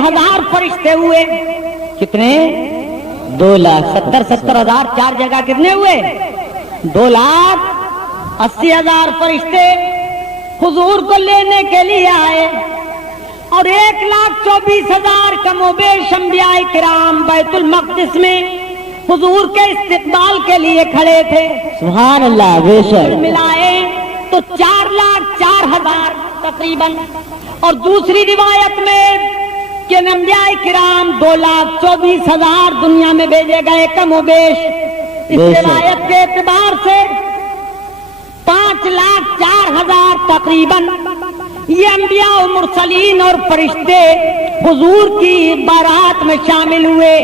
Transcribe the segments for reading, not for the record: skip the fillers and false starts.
80,000 فرشتے ہوئے. کتنے؟ 2,70,000 4 جگہ کتنے ہوئے؟ 2,80,000 فرشتے حضور کو لینے کے لیے آئے اور 1,24,000 کم و بیش انبیاء کرام بیت المقدس میں حضور کے استقبال کے لیے کھڑے تھے. سبحان اللہ. بے شک ملائے تو 4,04,000 تقریباً. اور دوسری روایت میں کہ انبیاء کرام 2,24,000 دنیا میں بھیجے گئے کم و بیش. اس روایت کے اعتبار سے 5,04,000 تقریباً یہ انبیاء و مرسلین اور فرشتے حضور کی بارات میں شامل ہوئے.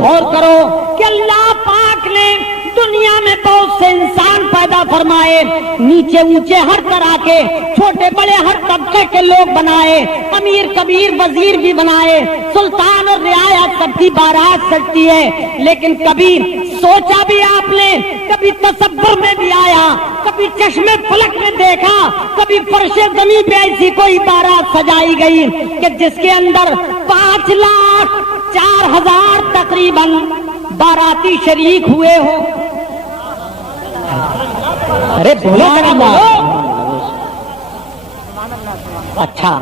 غور کرو کہ اللہ پاک نے دنیا میں بہت سے انسان پیدا فرمائے, نیچے اونچے ہر طرح کے, چھوٹے بڑے ہر طبقے کے لوگ بنائے, امیر کبیر وزیر بھی بنائے, سلطان اور رعایا سب کی بارات سجتی ہے. لیکن کبھی سوچا بھی آپ نے, کبھی تصور میں بھی آیا, کبھی چشمے فلک میں دیکھا, کبھی فرش زمین پہ ایسی کوئی بارات سجائی گئی کہ جس کے اندر 5,04,000 تقریباً باراتی شریک ہوئے ہو؟ ارے بولو ذرا. اچھا,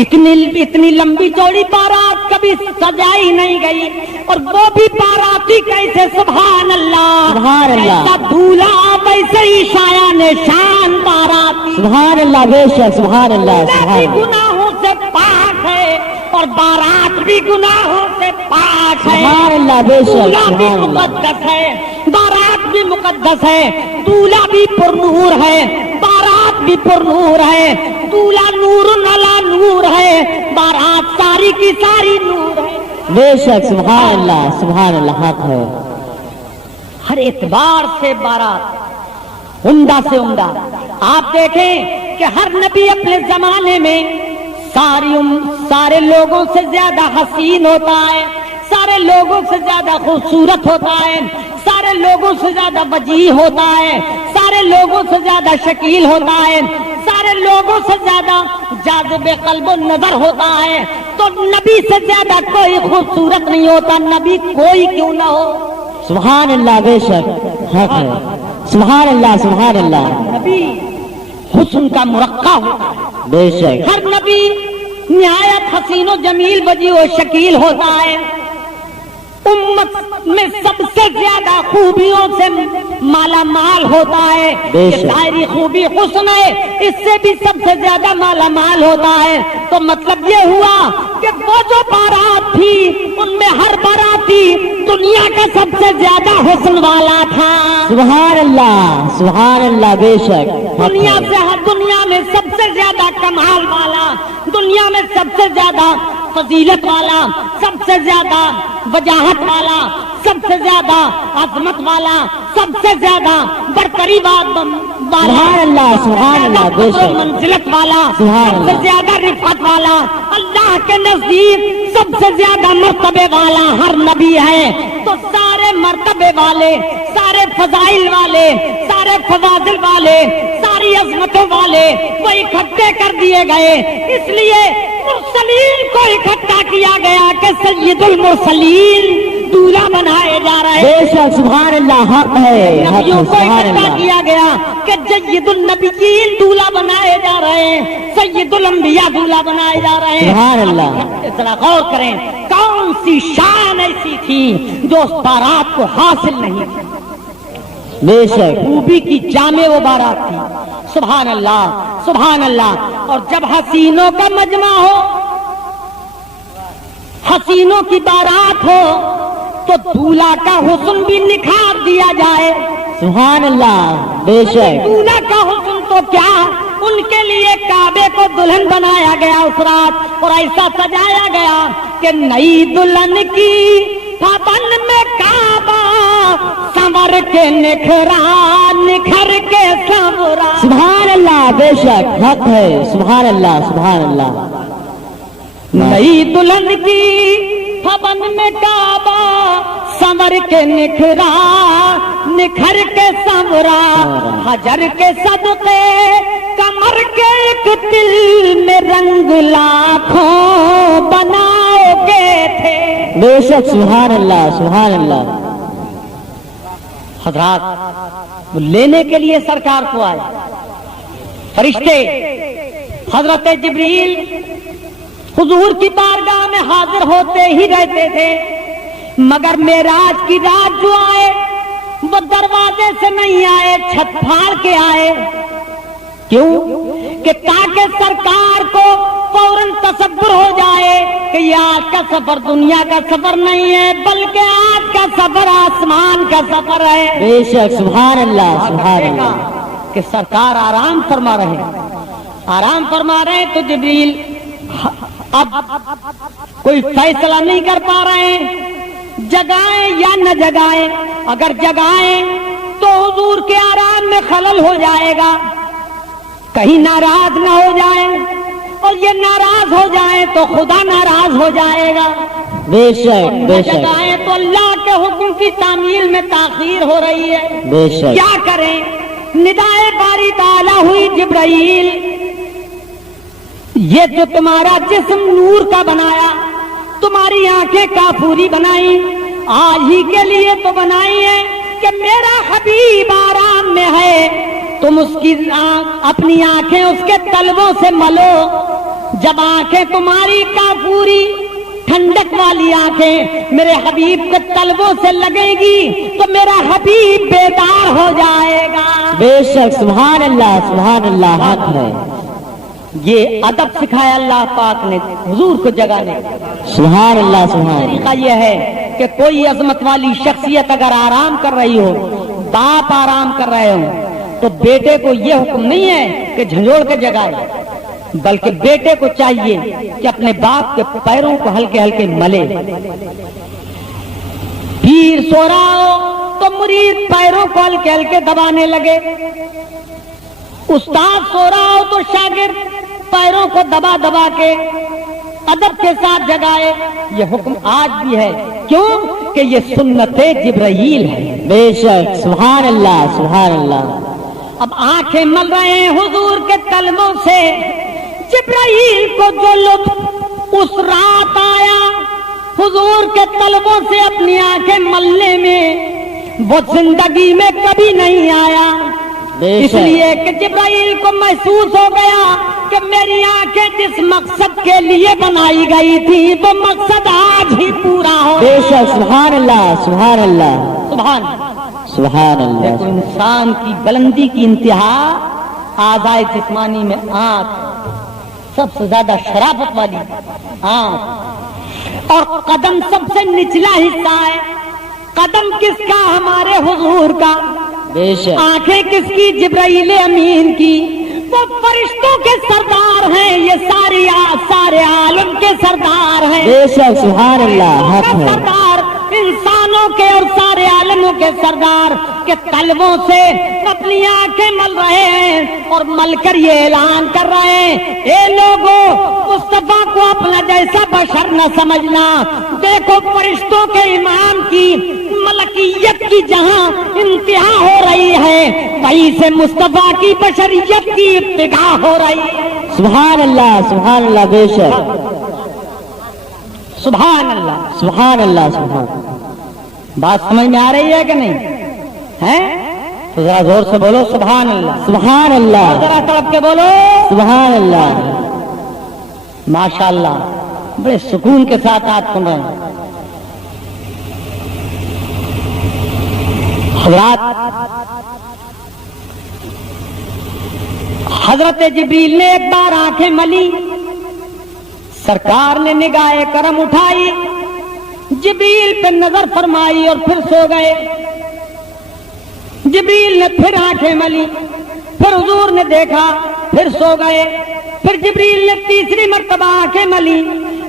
اتنی لمبی چوڑی بارات کبھی سجائی نہیں گئی, اور وہ بھی باراتی کیسے؟ سبحان اللہ. سبحان اللہ. ایسا دولہا ویسے ہی شایان شان بارات. سبحان اللہ. بے شک. سبحان اللہ. سبحان اللہ. گناہوں سے پاک ہے اور بارات بھی گناہوں سے پاک ہے. سبحان اللہ. بے شک. دولہا بھی سبحان اللہ. مقدس ہے, بارات بھی مقدس ہے. دولہا بھی پرنور ہے, بارات بھی پرنور ہے. دولہا نور علی نور ہے, بارات ساری کی ساری نور ہے. بے شک. سبحان اللہ. سبحان اللہ. حق ہے. ہر اعتبار سے بارات عمدہ سے عمدہ. آپ دیکھیں کہ ہر نبی اپنے زمانے میں سارے لوگوں سے زیادہ حسین ہوتا ہے, سارے لوگوں سے زیادہ خوبصورت ہوتا ہے, سارے لوگوں سے زیادہ وجیح ہوتا ہے, سارے لوگوں سے زیادہ شکیل ہوتا ہے, سارے لوگوں سے زیادہ جاذب قلب و نظر ہوتا ہے. تو نبی سے زیادہ کوئی خوبصورت نہیں ہوتا, نبی کوئی کیوں نہ ہو. سبحان اللہ. بے شک. حق ہے. سبحان اللہ. سبحان اللہ. نبی حسن کا مرقع ہوتا ہے. بے شک. ہر نبی نہایت حسین و جمیل وجیح و شکیل ہوتا ہے. امت میں سب سے زیادہ خوبیوں سے مالا مال ہوتا ہے. یہ ظاہری خوبی حسن ہے, اس سے بھی سب سے زیادہ مالا مال ہوتا ہے. تو مطلب یہ ہوا کہ وہ جو بارات تھی ان میں ہر باراتی دنیا کا سب سے زیادہ حسن والا تھا. سبحان اللہ. سبحان اللہ. بے شک. دنیا میں سب سے زیادہ کمال والا, دنیا میں سب سے زیادہ فضیلت والا, سب سے زیادہ وجاہت والا, سب سے زیادہ عظمت والا, سب سے زیادہ برتری والا, سبحان اللہ. سبحان اللہ. بے شک. منزلت والا, سبحان سب سے اللہ. زیادہ رفعت والا, اللہ کے نزدیک سب سے زیادہ مرتبے والا ہر نبی ہے. تو سارے مرتبے والے, سارے فضائل والے, سارے فضائل والے, ساری عظمتوں والے وہ اکٹھے کر دیے گئے. اس لیے مرسلین کو اکٹھا کیا گیا کہ سید المرسلین دولہا بنائے جا رہے ہیں. بے شک. سبحان اللہ. حق ہے. نبیوں کو سبحان اکٹھا اللہ. کیا گیا کہ سید النبیین دولہا بنائے جا رہے ہیں, سید الانبیاء دولہا بنائے جا رہے ہیں. سبحان اللہ. ذرا غور کریں کون سی شان ایسی تھی جو اس بارات کو حاصل نہیں تھی. بے شک. خوبی کی جامع وہ بارات تھی. سبحان اللہ. سبحان اللہ. اور جب حسینوں کا مجمع ہو, حسینوں کی بارات ہو, تو دولہا کا حسن بھی نکھار دیا جائے. سبحان اللہ. بے شک. دولہا کا حسن تو کیا, ان کے لیے کعبے کو دلہن بنایا گیا اس رات, اور ایسا سجایا گیا کہ نئی دلہن کی پابند میں کعبہ سنور کے نکھرا, نکھر کے سنورا. سبحان اللہ. بے شک. حق ہے. سبحان اللہ. سبحان اللہ. نئی دلہن کی پابند میں کعبہ سنور کے نکھرا, نکھر کے سنورا. حجر کے صدقے کمر کے ایک دل میں رنگ لاکھوں بناؤ بے شک سبحان اللہ سبحان اللہ. حضرات وہ لینے کے لیے سرکار کو آئے. فرشتے حضرت جبریل حضور کی بارگاہ میں حاضر ہوتے ہی رہتے تھے، مگر معراج کی رات جو آئے وہ دروازے سے نہیں آئے، چھت پھاڑ کے آئے. کیوں؟ کہ تاکہ سرکار کو فوراً تصور ہو جائے کہ یہ آج کا سفر دنیا کا سفر نہیں ہے، بلکہ آج کا سفر آسمان کا سفر ہے. بے شک سبحان اللہ سبحان اللہ. کہ سرکار آرام فرما رہے ہیں، آرام فرما رہے ہیں، تو جبریل اب کوئی فیصلہ نہیں کر پا رہے ہیں جگائیں یا نہ جگائیں. اگر جگائیں تو حضور کے آرام میں خلل ہو جائے گا، کہیں ناراض نہ ہو جائیں، اور یہ ناراض ہو جائیں تو خدا ناراض ہو جائے گا. بے شک بے شک. جگائیں تو اللہ کے حکم کی تعمیل میں تاخیر ہو رہی ہے. بے شک. کیا کریں؟ ندائے باری تعالی ہوئی، جبرائیل یہ جو تمہارا جسم نور کا بنایا، تمہاری آنکھیں کافوری بنائی، آج ہی کے لیے تو بنائی ہے کہ میرا حبیب آرام میں ہے، تم اس کی اپنی آنکھیں اس کے تلووں سے ملو. جب آنکھیں تمہاری کافوری ٹھنڈک والی آنکھیں میرے حبیب کے تلووں سے لگے گی تو میرا حبیب بیدار ہو جائے گا. بے شک سبحان اللہ سبحان اللہ. حق ہے. یہ ادب سکھایا اللہ پاک نے حضور کو جگانے. سبحان اللہ سبحان. طریقہ یہ ہے کہ کوئی عظمت والی شخصیت اگر آرام کر رہی ہو، باپ آرام کر رہے ہوں، تو بیٹے کو یہ حکم نہیں ہے کہ جھنجھوڑ کے جگائے، بلکہ بیٹے کو چاہیے کہ اپنے باپ کے پیروں کو ہلکے ہلکے ملے. پیر سو رہا ہو تو مرید پیروں کو ہلکے ہلکے دبانے لگے، استاد سو رہا ہو تو شاگرد پیروں کو دبا دبا کے ادب کے ساتھ جگائے. یہ حکم آج بھی ہے. کیوں؟ کہ یہ سنت جبرائیل ہے. بے شک سبحان اللہ سبحان اللہ. اب آنکھیں مل رہے ہیں حضور کے تلووں سے. جبرائیل کو جو لطف اس رات آیا حضور کے تلووں سے اپنی آنکھیں ملنے میں، وہ زندگی میں کبھی نہیں آیا. اس لیے کہ جبرائیل کو محسوس ہو گیا کہ میری آنکھیں جس مقصد کے لیے بنائی گئی تھی وہ مقصد آج ہی پورا ہو. بے شک سبحان اللہ سبحان اللہ سبحان سبحان اللہ. تو انسان کی بلندی کی انتہا اعضائے جسمانی میں آنکھ، سب سے زیادہ شرافت والی آنکھ، اور قدم سب سے نچلا حصہ ہے. قدم کس کا؟ ہمارے حضور کا. بے شک. آنکھیں کس کی؟ جبرائیل امین کی. وہ فرشتوں کے سردار ہیں، یہ سارے عالم کے سردار ہیں. بے شک سبحان اللہ. حق ہے. سردار انسانوں کے اور سارے عالموں کے سردار کے تلووں سے اپنی آنکھیں مل رہے ہیں اور مل کر یہ اعلان کر رہے ہیں، اے لوگوں مصطفیٰ کو اپنا جیسا بشر نہ سمجھنا. دیکھو فرشتوں کے امام کی ملکیت کی جہاں انتہا ہو رہی ہے، وہیں سے مصطفیٰ کی بشریت کی ابتدا ہو رہی ہے. سبحان اللہ سبحان اللہ. بے شک سبحان اللہ سبحان اللہ سبحان. بات سمجھ میں آ رہی ہے کہ نہیں ہے؟ تو ذرا زور سے بولو سبحان اللہ. سبحان اللہ. ذرا تڑپ کے بولو سبحان اللہ. ماشاء اللہ. بڑے سکون کے ساتھ آپ سن رہے ہیں. حضرت جبریل نے ایک بار آنکھیں ملی، سرکار نے نگاہ کرم اٹھائی، جبریل پہ نظر فرمائی اور پھر سو گئے. جبریل نے پھر آنکھیں ملی، پھر حضور نے دیکھا، پھر سو گئے. پھر جبریل نے تیسری مرتبہ آنکھیں ملی.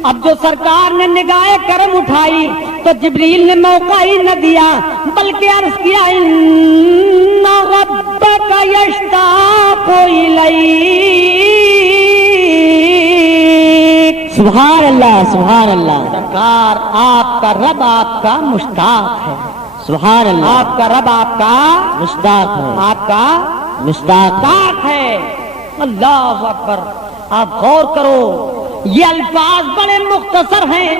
اب جو سرکار نے نگاہ کرم اٹھائی تو جبریل نے موقع ہی نہ دیا، بلکہ عرض کیا ان ربک یشتاق الیک. سبحان اللہ سبحان اللہ. سرکار آپ کا رب آپ کا مشتاق ہے. سبحان اللہ. آپ کا رب آپ کا مشتاق ہے. آپ کا مشتاق ہے. اللہ اکبر. آپ غور کرو، یہ الفاظ بڑے مختصر ہیں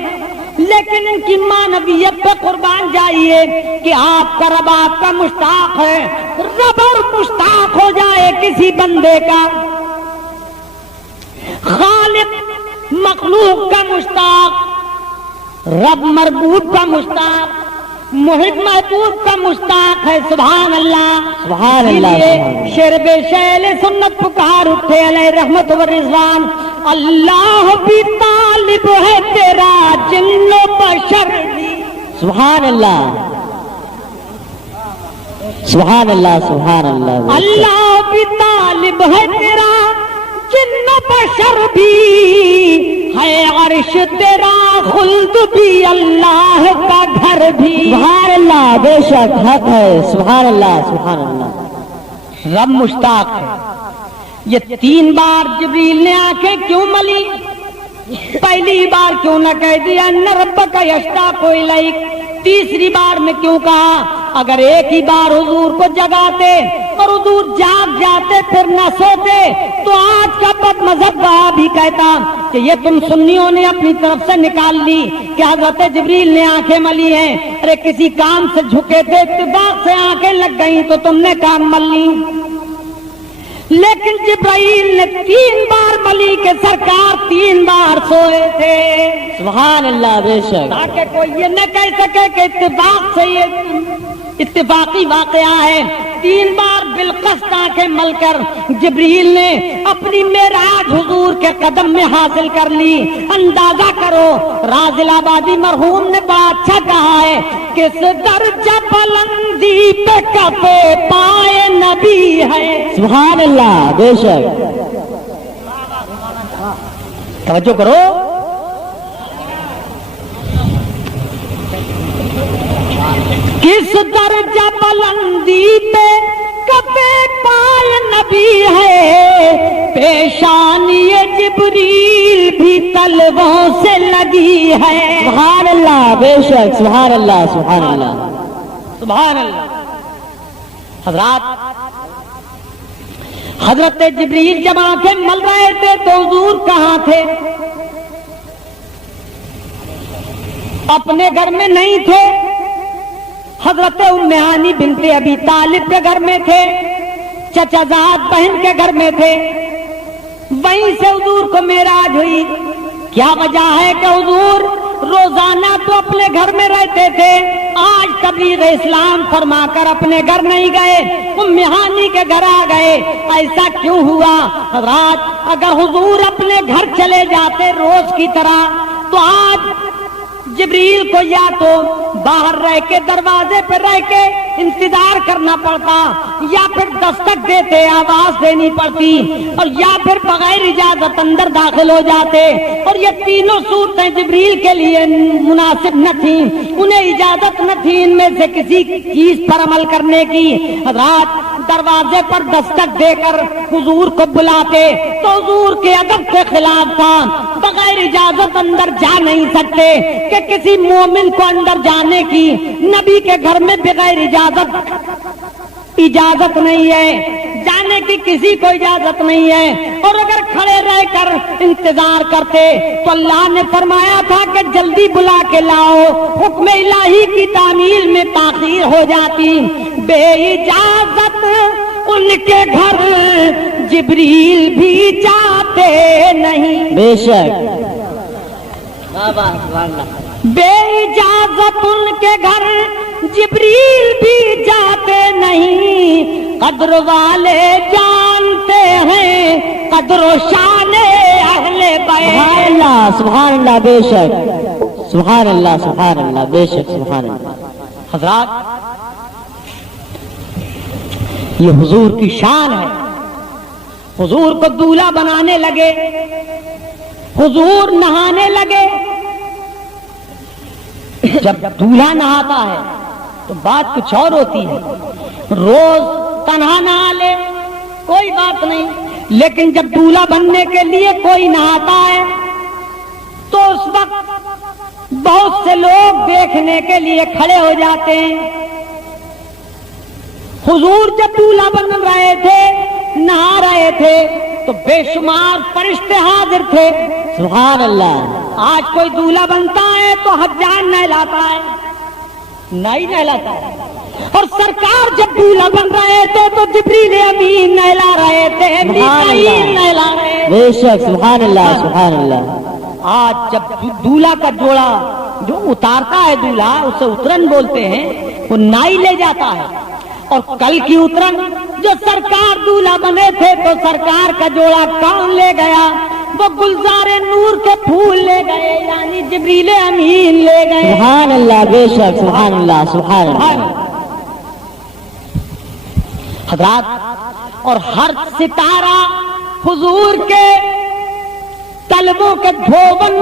لیکن ان کی معنویت پہ قربان جائیے کہ آپ کا رب آپ کا مشتاق ہے. رب اور مشتاق ہو جائے کسی بندے کا، خالق مخلوق کا مشتاق، رب مربوط کا مشتاق، محب محبوب کا مشتاق ہے. سبحان اللہ سبحان اللہ، اس لیے سبحان اللہ. شیر بے شیل سنت پکار اٹھے علیہ رحمت و رضوان. اللہ بھی طالب ہے تیرا جن و بشر بھی. سبحان اللہ، سبحان اللہ، سبحان اللہ. اللہ بھی طالب ہے تیرا جن و بشر بھی ہے، عرش تیرا خلد بھی اللہ کا گھر بھی. سبحان اللہ، بے شک حق ہے. سبحان اللہ، سبحان اللہ. رب مشتاق ہے. یہ 3 بار جبریل نے آنکھیں کیوں ملی؟ پہلی بار کیوں نہ کہہ دیا ان ربک یشتاق الیک؟ تیسری بار میں کیوں کہا؟ اگر ایک ہی بار حضور کو جگاتے اور حضور جاگ جاتے پھر نہ سوتے تو آج کا بد مذہب بھی کہتا کہ یہ تم سنیوں نے اپنی طرف سے نکال لی کہ حضرت جبریل نے آنکھیں ملی ہیں. ارے کسی کام سے جھکے تھے، اتفاق سے آنکھیں لگ گئیں تو تم نے کام مل لی. لیکن جبرائیل نے 3 بار ملی کہ سرکار 3 بار سوئے تھے. سبحان اللہ، بے شک. تاکہ کوئی یہ نہ کہہ سکے کہ اتفاق سے یہ اتفاقی واقعہ ہے. 3 بار بالقسط آنکھیں مل کر جبریل نے اپنی معراج حضور کے قدم میں حاصل کر لی. اندازہ کرو، رازل آبادی مرحوم نے بڑا اچھا کہا ہے، کس درجہ بلندی پہ کفے پائے نبی ہے. سبحان اللہ، بے شک. توجہ کرو. کس درجہ بلندی پہ کفے پائے نبی ہے، پیشانی جبریل بھی تلووں سے لگی ہے. سبحان اللہ، بے شک. سبحان اللہ، سبحان اللہ. سبحان اللہ. حضرات، حضرت جبریل جب آنکھیں مل رہے تھے تو حضور کہاں تھے؟ اپنے گھر میں نہیں تھے، حضرت ام ہانی بنت ابی طالب کے گھر میں تھے، چچا زاد بہن کے گھر میں تھے. وہیں سے حضور کو معراج ہوئی. کیا وجہ ہے کہ حضور روزانہ تو اپنے گھر میں رہتے تھے، آج تبلیغ اسلام فرما کر اپنے گھر نہیں گئے، ام ہانی کے گھر آ گئے؟ ایسا کیوں ہوا؟ حضرات، اگر حضور اپنے گھر چلے جاتے روز کی طرح تو آج جبریل کو یا تو باہر رہ کے دروازے پہ رہ کے انتظار کرنا پڑتا، یا پھر دستک دیتے، آواز دینی پڑتی، اور یا پھر بغیر اجازت اندر داخل ہو جاتے. اور یہ تینوں صورتیں جبریل کے لیے مناسب نہ تھیں، انہیں اجازت نہ تھی ان میں سے کسی چیز پر عمل کرنے کی. حضرات، دروازے پر دستک دے کر حضور کو بلاتے تو حضور کے ادب کے خلاف تھا. بغیر اجازت اندر جا نہیں سکتے کہ کسی مومن کو اندر جانے کی نبی کے گھر میں بغیر اجازت نہیں ہے، جانے کی کسی کو اجازت نہیں ہے. اور اگر کھڑے رہ کر انتظار کرتے تو اللہ نے فرمایا تھا کہ جلدی بلا کے لاؤ، حکم الہی کی تعمیل میں تاخیر ہو جاتی. بے اجازت ان کے گھر جبریل بھی جاتے نہیں. بے شک. بے اجازت ان کے گھر جبریل بھی جاتے نہیں. قدر والے جانتے ہیں قدر و شان اہل بیت. سبحان اللہ، سبحان اللہ، بے شک. سبحان اللہ، سبحان اللہ، بے شک. سبحان اللہ. حضرات، یہ حضور کی شان ہے. حضور کو دولہا بنانے لگے، حضور نہانے لگے. جب دولہا نہاتا ہے تو بات کچھ اور ہوتی ہے. روز تنہا نہا لے کوئی بات نہیں، لیکن جب دولہا بننے کے لیے کوئی نہاتا ہے تو اس وقت بہت سے لوگ دیکھنے کے لیے کھڑے ہو جاتے ہیں. حضور جب دولہا بن رہے تھے، نہا رہے تھے تو بے شمار فرشتے حاضر تھے. سبحان اللہ. آج کوئی دولہا بنتا ہے تو حجان نہلاتا ہے, نہیں نہلاتا ہے. اور سرکار جب دولہا بن رہے تھے تو جبریل امین نہلا رہے تھے, میکائیل نہلا رہے تھے. بے شک. سبحان اللہ سبحان اللہ. آج جب دولہا کا جوڑا جو اتارتا ہے دولہا, اسے اترن بولتے ہیں, وہ نائی لے جاتا ہے. اور کل کی اترن جو سرکار دولہا بنے تھے تو سرکار کا جوڑا کون لے گیا؟ وہ گلزار نور کے پھول لے گئے, یعنی جبریل امین لے گئے. سبحان اللہ. بے شک. سبحان اللہ سبحان اللہ. حضرات, اور ہر ستارہ حضور کے طلبوں کے دھوبن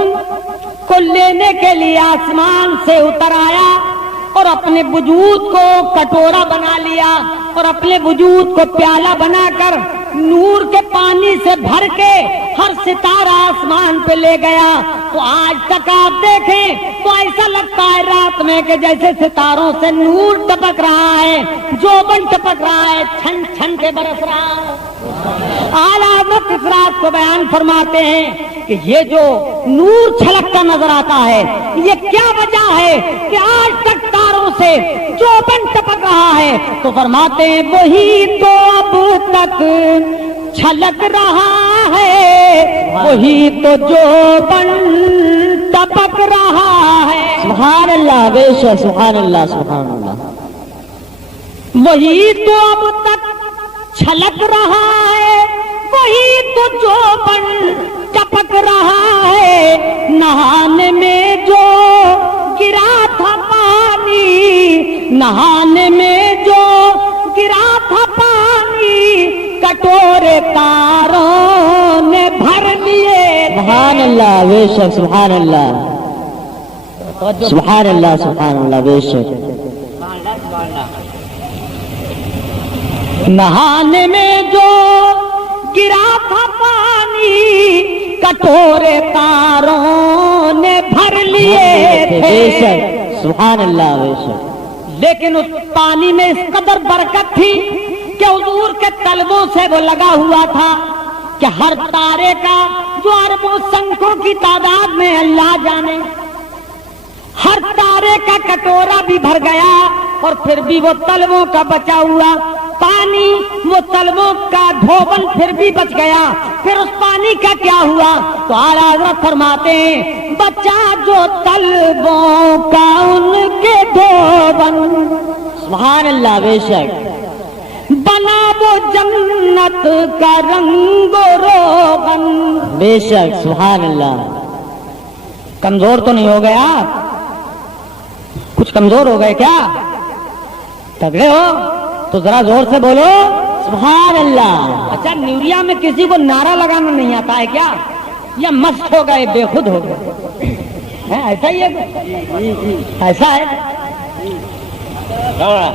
کو لینے کے لیے آسمان سے اتر آیا اور اپنے وجود کو کٹورا بنا لیا اور اپنے وجود کو پیالہ بنا کر نور کے پانی سے بھر کے ہر ستارہ آسمان پہ لے گیا. تو آج تک آپ دیکھیں تو ایسا لگتا ہے رات میں کہ جیسے ستاروں سے نور ٹپک رہا ہے, جوبن ٹپک رہا ہے, چھن چھن کے برس رہا ہے. اعلیٰ حضرت اس رات کو بیان فرماتے ہیں کہ یہ جو نور چھلکتا نظر آتا ہے, یہ کیا وجہ ہے کہ آج تک تاروں سے جوبن ٹپک رہا ہے؟ تو فرماتے ہیں وہی تو اب تک چھلک رہا ہے, وہی تو جوبن ٹپک رہا ہے. سبحان اللہ. بے شک. سبحان اللہ سبحان اللہ. وہی تو اب تک چھلک رہا ہے, وہی تو جوبن ٹپک رہا ہے. نہانے میں جو گرا تھا پانی, نہانے میں جو گرا تھا پانی, کٹورے تاروں نے بھر لیے. سبحان اللہ. بے شک. سبحان اللہ سبحان اللہ سبحان اللہ. بے شک. نہانے میں جو گرا تھا پانی, کٹورے تاروں نے بھر لیے تھے. بے شک. سبحان اللہ. بے شک. لیکن اس پانی میں اس قدر برکت تھی کہ حضور کے طلبوں سے وہ لگا ہوا تھا کہ ہر تارے کا جو اربوں سنکھوں کی تعداد میں اللہ جانے, ہر تارے کا کٹورا بھی بھر گیا اور پھر بھی وہ طلبوں کا بچا ہوا پانی, وہ طلبوں کا دھوبن پھر بھی بچ گیا. پھر اس پانی کا کیا ہوا؟ تو اعلیٰ حضرت فرماتے ہیں بچا جو طلبوں کا ان کے دھوبن. سبحان اللہ. بے شک. بنا وہ جنت کا رنگ و روغن. بے شک. سبحان اللہ. کمزور تو نہیں ہو گیا؟ کچھ کمزور ہو گئے کیا؟ تگڑے ہو تو ذرا زور سے بولو سبحان اللہ. اچھا, نیوریا میں کسی کو نعرہ لگانا نہیں آتا ہے کیا؟ یا مست ہو گئے, بے خود ہو گئے؟ ایسا ہی ہے, ایسا ہے.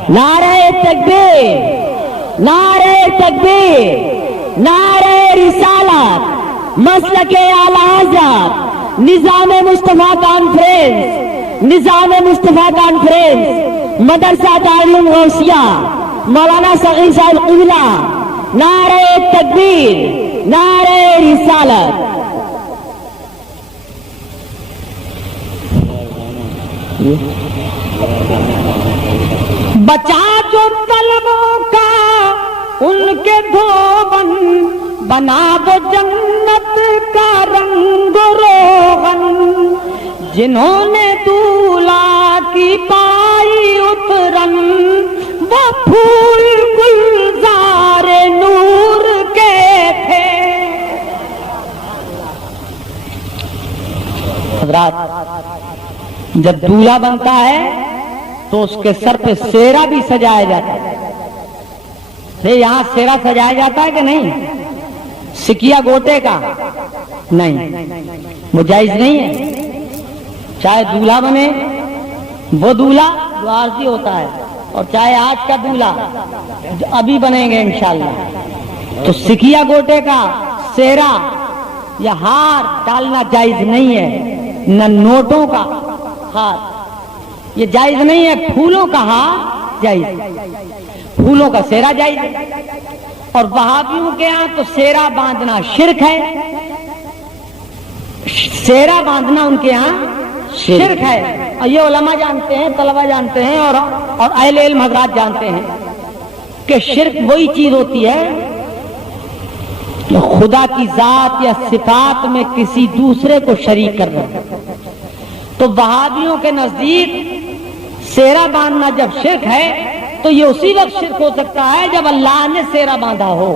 نعرہ تکبیر, نعرہ تکبیر, نعرہ رسالت, مسلک اعلیٰ حضرت, نظام مصطفیٰ کانفرنس, نظام مصطفیٰ کانفرنس, مدرسہ دارالعلوم غوثیہ, مولانا صغیر صاحب قبلہ. نعرہ تکبیر, نعرہ رسالت. بچا جو طلبوں کا ان کے دھوبن, بنا وہ جنت کا رنگ و روغن. جنہوں نے دولہا کی پائی اترن, وہ پھول گلزار نور کے تھے. حضرات, جب دولہا بنتا ہے تو اس کے سر پہ سیرا بھی سجایا جاتا ہے. یہاں سیرا سجایا جاتا ہے کہ نہیں؟ سکیا گوٹے کا نہیں, وہ جائز نہیں ہے. چاہے دولہا بنے وہ دولہا جو عارضی ہوتا ہے, اور چاہے آج کا دولہا جو ابھی بنیں گے انشاءاللہ, تو سکیا گوٹے کا سیرا یا ہار ڈالنا جائز نہیں ہے. نہ نوٹوں کا ہار, یہ جائز نہیں ہے. پھولوں کا ہار جائز, پھولوں کا سیرا جائز. اور وہابیوں کے یہاں تو سیرا باندھنا شرک ہے، سیرا باندھنا ان کے یہاں شرک ہے، اور یہ علماء جانتے ہیں، طلبہ جانتے ہیں، اور اہل علم حضرات جانتے ہیں کہ شرک وہی چیز ہوتی ہے کہ خدا کی ذات یا صفات میں کسی دوسرے کو شریک کر رہا ہے۔ تو وہابیوں کے نزدیک سیرا باندھنا جب شرک ہے تو یہ اسی وقت شرک ہو سکتا ہے جب اللہ نے سیرا باندھا ہو۔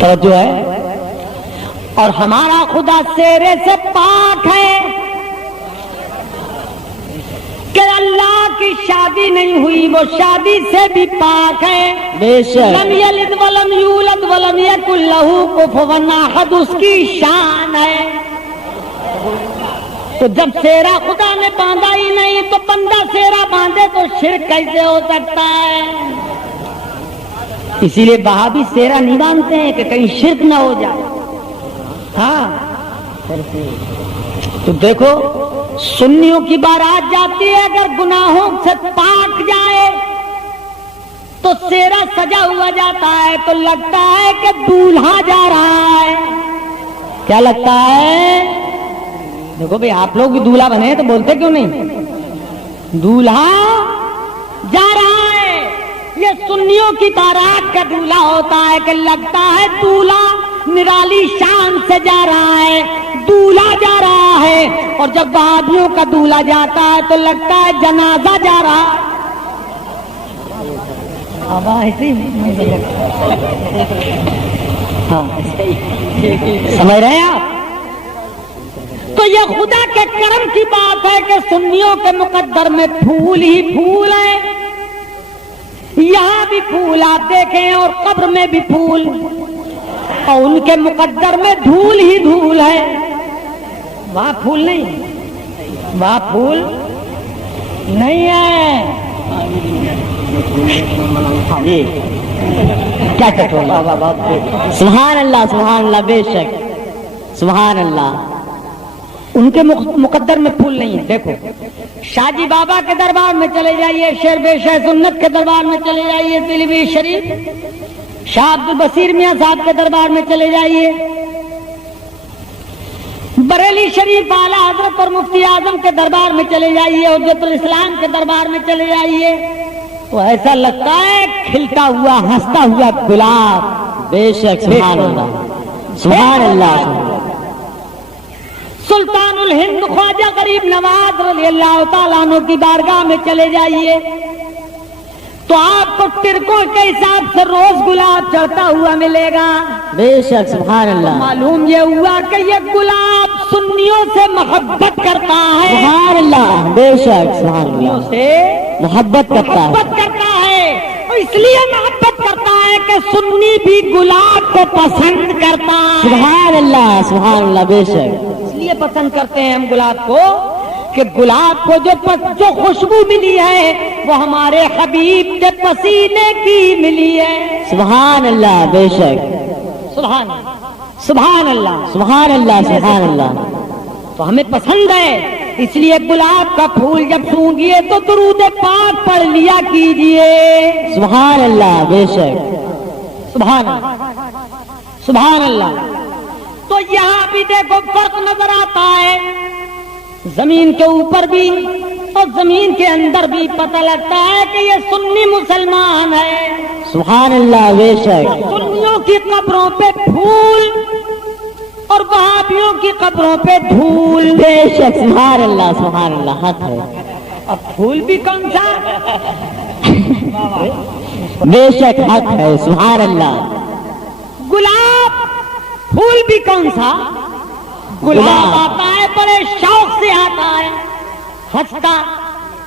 توجہ ہے؟ اور ہمارا خدا سیرے سے پاک ہے کہ اللہ کی شادی نہیں ہوئی، وہ شادی سے بھی پاک ہے۔ بے شک لم یلد ولم یولد ولم یکن لہ کفوا احد، اس کی شان ہے۔ تو جب سیرا خدا نے باندھا ہی نہیں تو بندہ سیرا باندھے تو شرک کیسے ہو سکتا ہے؟ اسی لیے وہابی سیرا نہیں باندھتے ہیں کہ کہیں شرک نہ ہو جائے۔ ہاں تو دیکھو سنیوں کی بارات جاتی ہے، اگر گناہوں سے پاک جائے تو سیرا سجا ہوا جاتا ہے تو لگتا ہے کہ دولہا جا رہا ہے۔ کیا لگتا ہے؟ دیکھو بھئی آپ لوگ بھی دولہا بنے تو بولتے کیوں نہیں؟ دولہا جا رہا ہے، یہ سنیوں کی بارات کا دولہا ہوتا ہے کہ لگتا ہے دولہا نرالی شان سے جا رہا ہے، دولہا جا رہا ہے، اور جب وہابیوں کا دولہا جاتا ہے تو لگتا ہے جنازہ جا رہا ہے۔ سمجھ رہے ہیں آپ؟ تو یہ خدا کے کرم کی بات ہے کہ سنیوں کے مقدر میں پھول ہی پھول ہیں، یہاں بھی پھول آپ دیکھیں اور قبر میں بھی پھول، اور ان کے مقدر میں دھول ہی دھول ہے۔ وہاں پھول نہیں، وہاں پھول نہیں ہے۔ کیا کہتے ہیں؟ سبحان اللہ سبحان اللہ، بے شک سبحان اللہ، ان کے مقدر میں پھول نہیں ہے۔ دیکھو شاہ جی بابا کے دربار میں چلے جائیے، شیر بے شاہ سنت کے دربار میں چلے جائیے، پیلی شریف شاہ عبد البصیر میاں صاحب کے دربار میں چلے جائیے، بریلی شریف اعلیٰ حضرت اور مفتی اعظم کے دربار میں چلے جائیے، حجت الاسلام کے دربار میں چلے جائیے، تو ایسا لگتا ہے کھلتا ہوا ہنستا ہوا گلاب۔ بے شک سبحان اللہ سبحان اللہ۔ سلطان الہند خواجہ غریب نواز رضی اللہ تعالیٰ عنہ کی بارگاہ میں چلے جائیے تو آپ کو ٹرکوں کے حساب سے روز گلاب چڑھتا ہوا ملے گا۔ بے شک سبحان اللہ۔ معلوم یہ ہوا کہ یہ گلاب سنیوں سے محبت کرتا ہے، سبحان اللہ، بے شک سبحان سنیوں اللہ، سے محبت کرتا ہے۔ محبت کرتا ہے، اور اس لیے محبت کرتا ہے کہ سنی بھی گلاب کو پسند کرتا ہے۔ سبحان اللہ سبحان اللہ، بے شک اس لیے پسند کرتے ہیں ہم گلاب کو کہ گلاب کو جو خوشبو ملی ہے وہ ہمارے حبیب کے پسینے کی ملی ہے۔ سبحان اللہ، بے شک سبحان سبحان اللہ سبحان اللہ سبحان اللہ۔ تو ہمیں پسند ہے، اس لیے گلاب کا پھول جب سونگھیے تو درود پاک پڑھ لیا کیجئے۔ سبحان اللہ، بے شک سبحان اللہ سبحان اللہ۔ تو یہاں بھی دیکھو فرق نظر آتا ہے، زمین کے اوپر بھی اور زمین کے اندر بھی پتہ لگتا ہے کہ یہ سنی مسلمان ہے۔ سبحان اللہ، بے شک سنیوں کی قبروں پہ پھول اور وہابیوں کی قبروں پہ دھول۔ بے شک سبحان اللہ سبحان اللہ، حق ہے۔ اب پھول بھی کون سا؟ بے شک حق ہے، سبحان اللہ۔ گلاب پھول بھی کون سا؟ گلاب آتا ہے بڑے شوق سے آتا ہے، ہنستا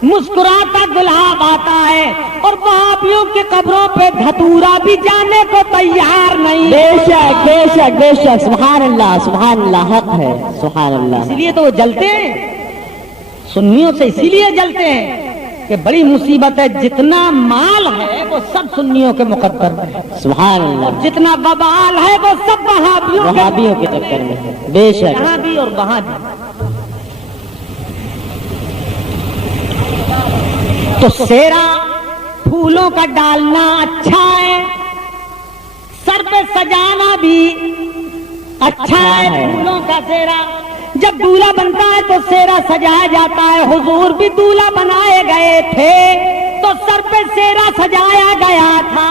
مسکراتا گلاب آتا ہے، اور وہابیوں کی قبروں پہ دھتورا بھی جانے کو تیار نہیں۔ بے شک بے شک بے شک، سبحان اللہ سبحان اللہ، حق ہے، سبحان اللہ۔ اسی لیے تو وہ جلتے ہیں سنیوں سے، اسی لیے جلتے ہیں کہ بڑی مصیبت ہے، جتنا مال ہے وہ سب سنیوں کے مقدر میں ہے، سبحان اللہ۔ جتنا ببال ہے وہ سب وہابیوں کے چکر میں ہے، بے شک یہاں بھی اور وہاں بھی۔ تو سیرا پھولوں کا ڈالنا اچھا ہے، سر پہ سجانا بھی اچھا ہے، پھولوں کا سیرا جب دولہا بنتا ہے تو سیرا سجایا جاتا ہے۔ حضور بھی دولہا بنائے گئے تھے تو سر پہ سیرا سجایا گیا تھا۔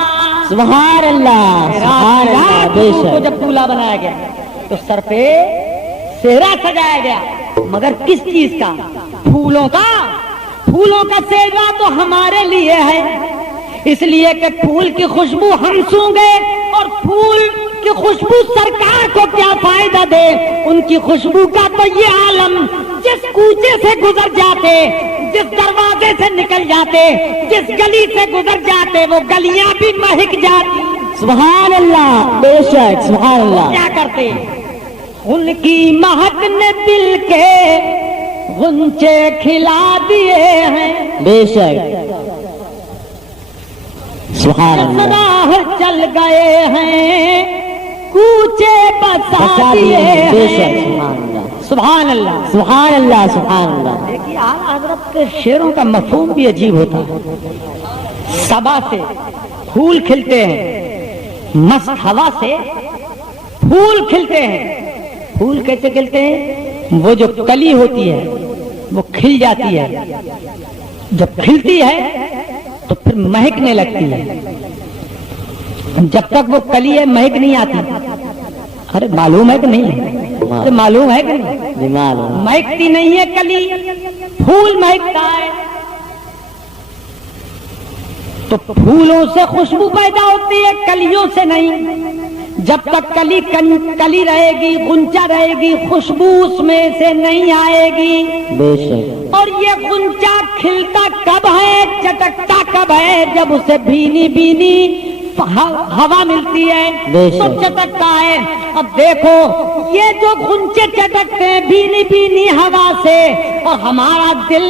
سبحان اللہ سبحان اللہ، بے حضور کو شک جب دولہا بنایا گیا تو سر پہ سیرا سجایا گیا، مگر کس چیز کا؟ پھولوں کا۔ پھولوں کا سیرا تو ہمارے لیے ہے، اس لیے کہ پھول کی خوشبو ہم سونگے، اور پھول کی خوشبو سرکار کو کیا فائدہ دے؟ ان کی خوشبو کا تو یہ عالم جس کوچے سے گزر جاتے، جس دروازے سے نکل جاتے، جس گلی سے گزر جاتے، وہ گلیاں بھی مہک جاتی۔ سبحان اللہ، بے شک سبحان اللہ۔ کیا کرتے؟ ان کی مہک نے دل کے غنچے کھلا دیے ہیں، بے شک سبحان اللہ۔ راہ چل گئے ہیں، کوچے بسا دیے بے شک ہیں۔ سبحان اللہ سبحان اللہ۔ سبحان اللہ سبحان اللہ۔ دیکھیے اعلیٰ حضرت کے شعروں کا مفہوم بھی عجیب ہوتا ہے۔ صبا سے پھول کھلتے ہیں، مست ہوا سے پھول کھلتے ہیں۔ پھول کیسے کھلتے ہیں؟ وہ جو کلی ہوتی ہے وہ کھل جاتی ہے، جب کھلتی ہے تو پھر مہکنے لگتی ہے۔ جب تک وہ کلی ہے مہک نہیں آتی۔ ارے معلوم ہے کہ نہیں ہے؟ معلوم ہے کہ نہیں؟ مہکتی نہیں ہے کلی، پھول مہکتا ہے۔ تو پھولوں سے خوشبو پیدا ہوتی ہے، کلیوں سے نہیں۔ جب تک کلی رہے گی، غنچہ رہے گی، خوشبو اس میں سے نہیں آئے گی۔ بے شک۔ اور یہ غنچہ کھلتا کب ہے، چٹکتا کب ہے؟ جب اسے بھینی بھینی ہوا ملتی ہے تو چٹکتا ہے۔ اب دیکھو یہ جو غنچے چٹکتے ہیں بھینی بھینی ہوا سے، اور ہمارا دل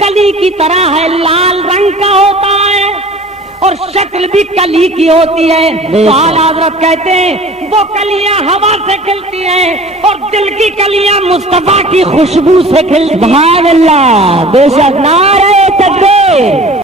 کلی کی طرح ہے، لال رنگ کا ہوتا ہے اور شکل بھی کلی کی ہوتی ہے۔ تو اعلیٰ حضرت کہتے ہیں وہ کلیاں ہوا سے کھلتی ہیں اور دل کی کلیاں مصطفیٰ کی خوشبو سے کھلتی ہیں۔ سبحان اللہ، بے شک، نعرہ تکبیر۔